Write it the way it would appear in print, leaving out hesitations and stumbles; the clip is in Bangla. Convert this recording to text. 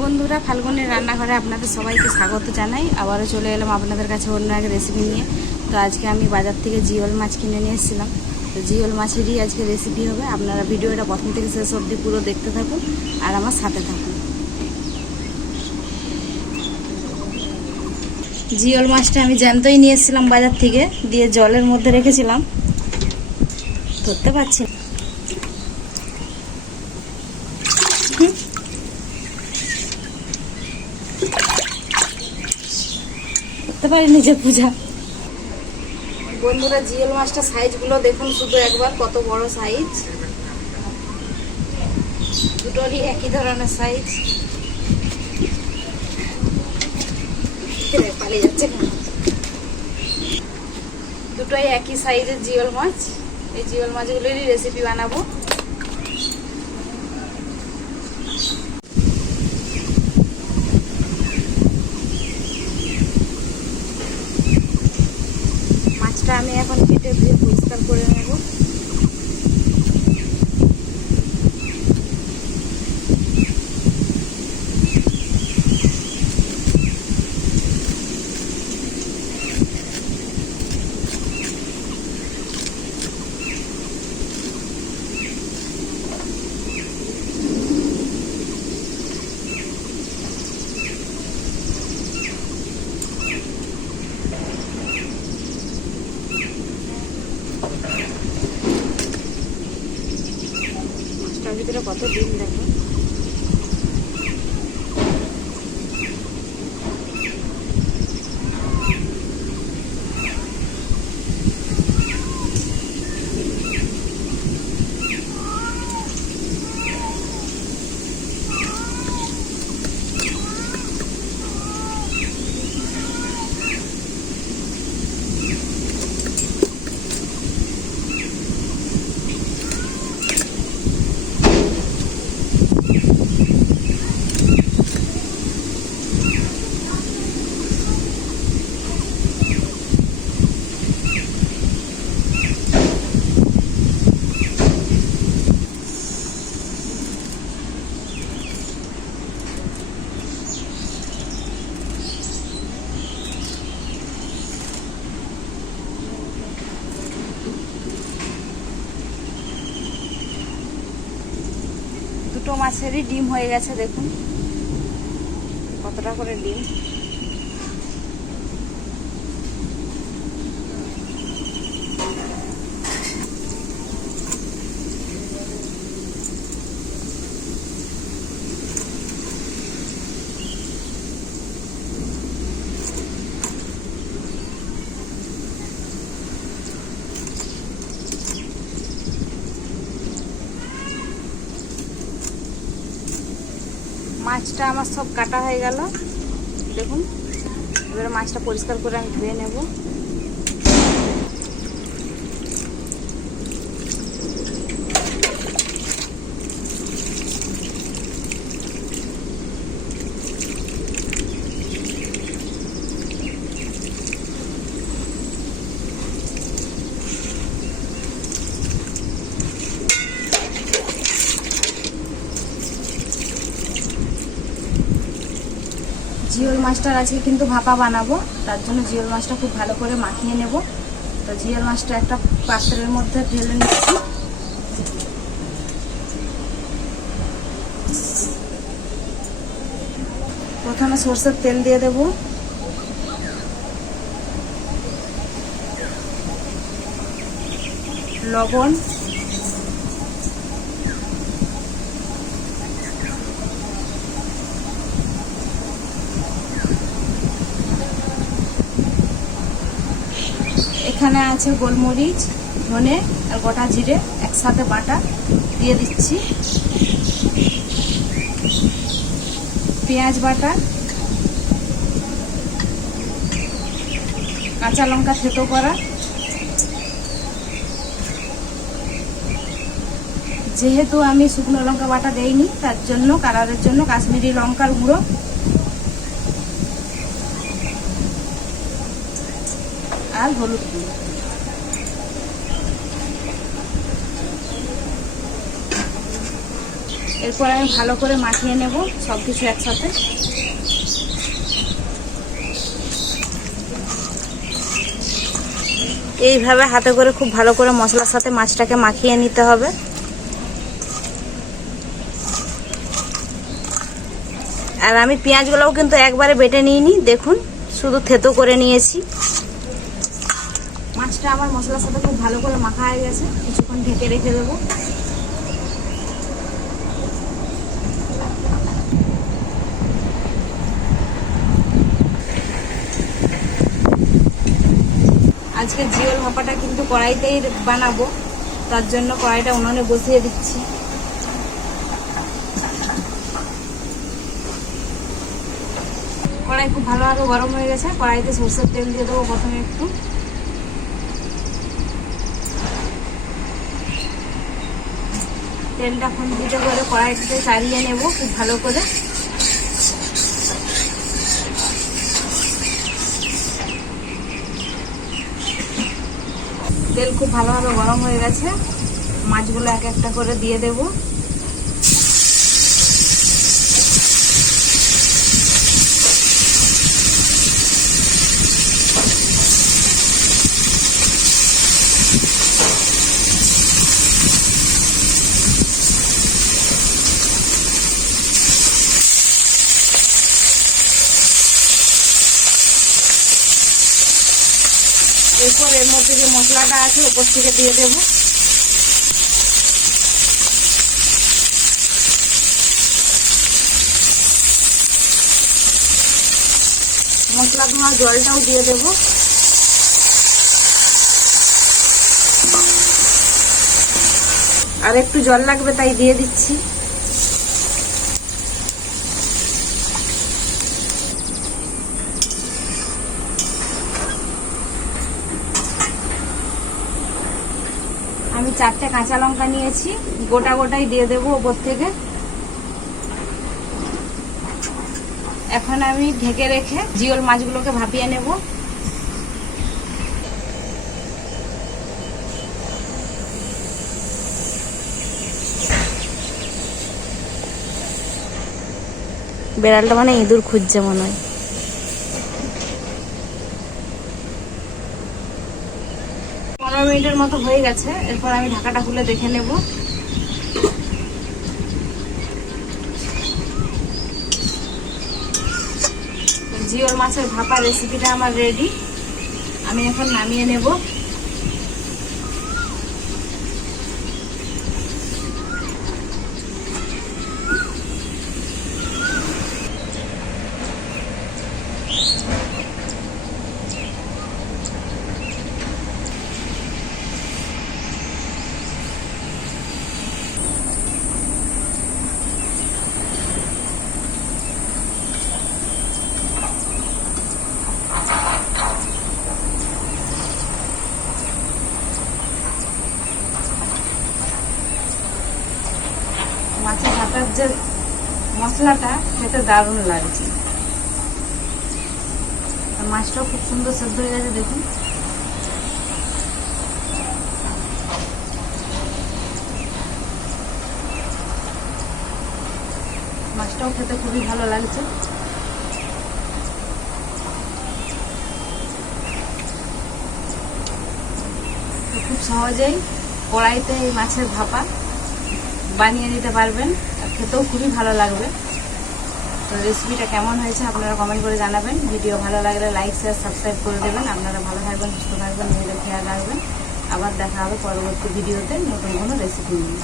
বন্ধুরা, ফাল্গুনের রান্নাঘরে আপনাদের সবাইকে স্বাগত জানাই। আবারও চলে এলাম আপনাদের কাছে অন্য এক রেসিপি নিয়ে। তো আজকে আমি বাজার থেকে জিওল মাছ কিনে নিয়ে এসেছিলাম। তো জিওল মাছেরই আজকে রেসিপি হবে। আপনারা ভিডিওটা প্রথম থেকে শেষ অবধি পুরো দেখতে থাকুন আর আমার সাথে থাকুন। জিওল মাছটা আমি জ্যান্তই নিয়ে এসেছিলাম বাজার থেকে, দিয়ে জলের মধ্যে রেখেছিলাম, ধরতে পারছি না। করতে পারিনি যে পূজা। বন্ধুরা, জিওল মাছটা সাইজগুলো দেখুন শুধু একবার, কত বড় সাইজ। দুটোরই একই ধরনের সাইজ। পালিয়ে যাচ্ছে, দুটোই একই সাইজের জিওল মাছ। এই জিওল মাছগুলোরই রেসিপি বানাবো। মাছটা আমি এখন কেটে ধুয়ে পরিষ্কার করে নেব। মাছটার ভিতরে কত ডিম দেখো। দুটো মাছেরই ডিম হয়ে গেছে, দেখুন কতটা করে ডিম। মাছটা আমার সব কাটা হয়ে গেল, দেখুন। এবারে মাছটা পরিষ্কার করে আমি ধুয়ে নেব। জিওল মাছটার আজকে কিন্তু ভাপা বানাবো, তার জন্য জিওল মাছটা খুব ভালো করে মাখিয়ে নেব। তো জিওল মাছটা একটা পাত্রের মধ্যে ঢেলে নিচ্ছি। প্রথমে সরষের তেল দিয়ে দেব, লবণ, এখানে আছে গোলমরিচ, ধনে আর গোটা জিরে একসাথে বাটা দিয়ে দিচ্ছি। পেঁয়াজ বাটা, কাঁচা লঙ্কা থেতো করা। যেহেতু আমি শুকনো লঙ্কা বাটা দেইনি, তার জন্য কালারের জন্য কাশ্মীরি লঙ্কার গুঁড়ো আর হলুদ গুঁড়ো। এরপর আমি ভালো করে মাখিয়ে নেব সব কিছু একসাথে। এইভাবে হাতে করে খুব ভালো করে মশলার সাথে মাছটাকে মাখিয়ে নিতে হবে। আর আমি পেঁয়াজগুলোও কিন্তু একবারে বেটে নিইনি, দেখুন শুধু থেতো করে নিয়েছি। মাছটা আমার মশলার সাথে খুব ভালো করে মাখা হয়ে গেছে, কিছুক্ষণ ঢেকে রেখে দেবো। আজকে জিওল ভাপাটা কিন্তু কড়াইতেই বানাবো, তার জন্য কড়াইটা উনুনে বসিয়ে দিচ্ছি। কড়াই খুব ভালোভাবে গরম হয়ে গেছে, কড়াইতে সরষের তেল দিয়ে দেবো প্রথমে একটু। তেলটা খুন্তিতে করে কড়াইতে চালিয়ে নেব খুব ভালো করে। তেল খুব ভালোভাবে গরম হয়ে গেছে, মাছগুলো এক একটা করে দিয়ে দেব। এরপর এর মধ্যে যে মশলাটা আছে উপর থেকে দিয়ে দেব। মশলা ধোয়া জলটাও দিয়ে দেব। আর একটু জল লাগবে তাই দিয়ে দিচ্ছি। আমি 4টে কাঁচা লঙ্কা নিয়েছি, গোটা গোটাই দিয়ে দেবো ওপর থেকে। এখন আমি ঢেকে রেখে জিওল মাছগুলোকে ভাপিয়ে নেব। বেড়ালটা মানে ইঁদুর খুঁজছে মনে হয়। 15 মিনিটের মতো হয়ে গেছে, এরপর আমি ঢাকাটা খুলে দেখে নেব। জিওল মাছের ভাপা রেসিপিটা আমার রেডি, আমি এখন নামিয়ে নেব। মাছের ভাপার যে মশলাটা খেতে দারুণ লাগছে, মাছটাও খুব সুন্দর সেদ্ধ হয়ে গেছে দেখুন। মাছটাও খেতে খুবই ভালো লাগছে। খুব সহজেই কড়াইতে এই মাছের ভাপা বানিয়ে নিতে পারবেন, আর খেতেও খুবই ভালো লাগবে। তো রেসিপিটা কেমন হয়েছে আপনারা কমেন্ট করে জানাবেন। ভিডিও ভালো লাগলে লাইক শেয়ার সাবস্ক্রাইব করে দেবেন। আপনারা ভালো থাকবেন, সুস্থ থাকবেন, নিজেদের খেয়াল রাখবেন। আবার দেখা হবে পরবর্তী ভিডিওতে নতুন কোনো রেসিপি নিয়ে।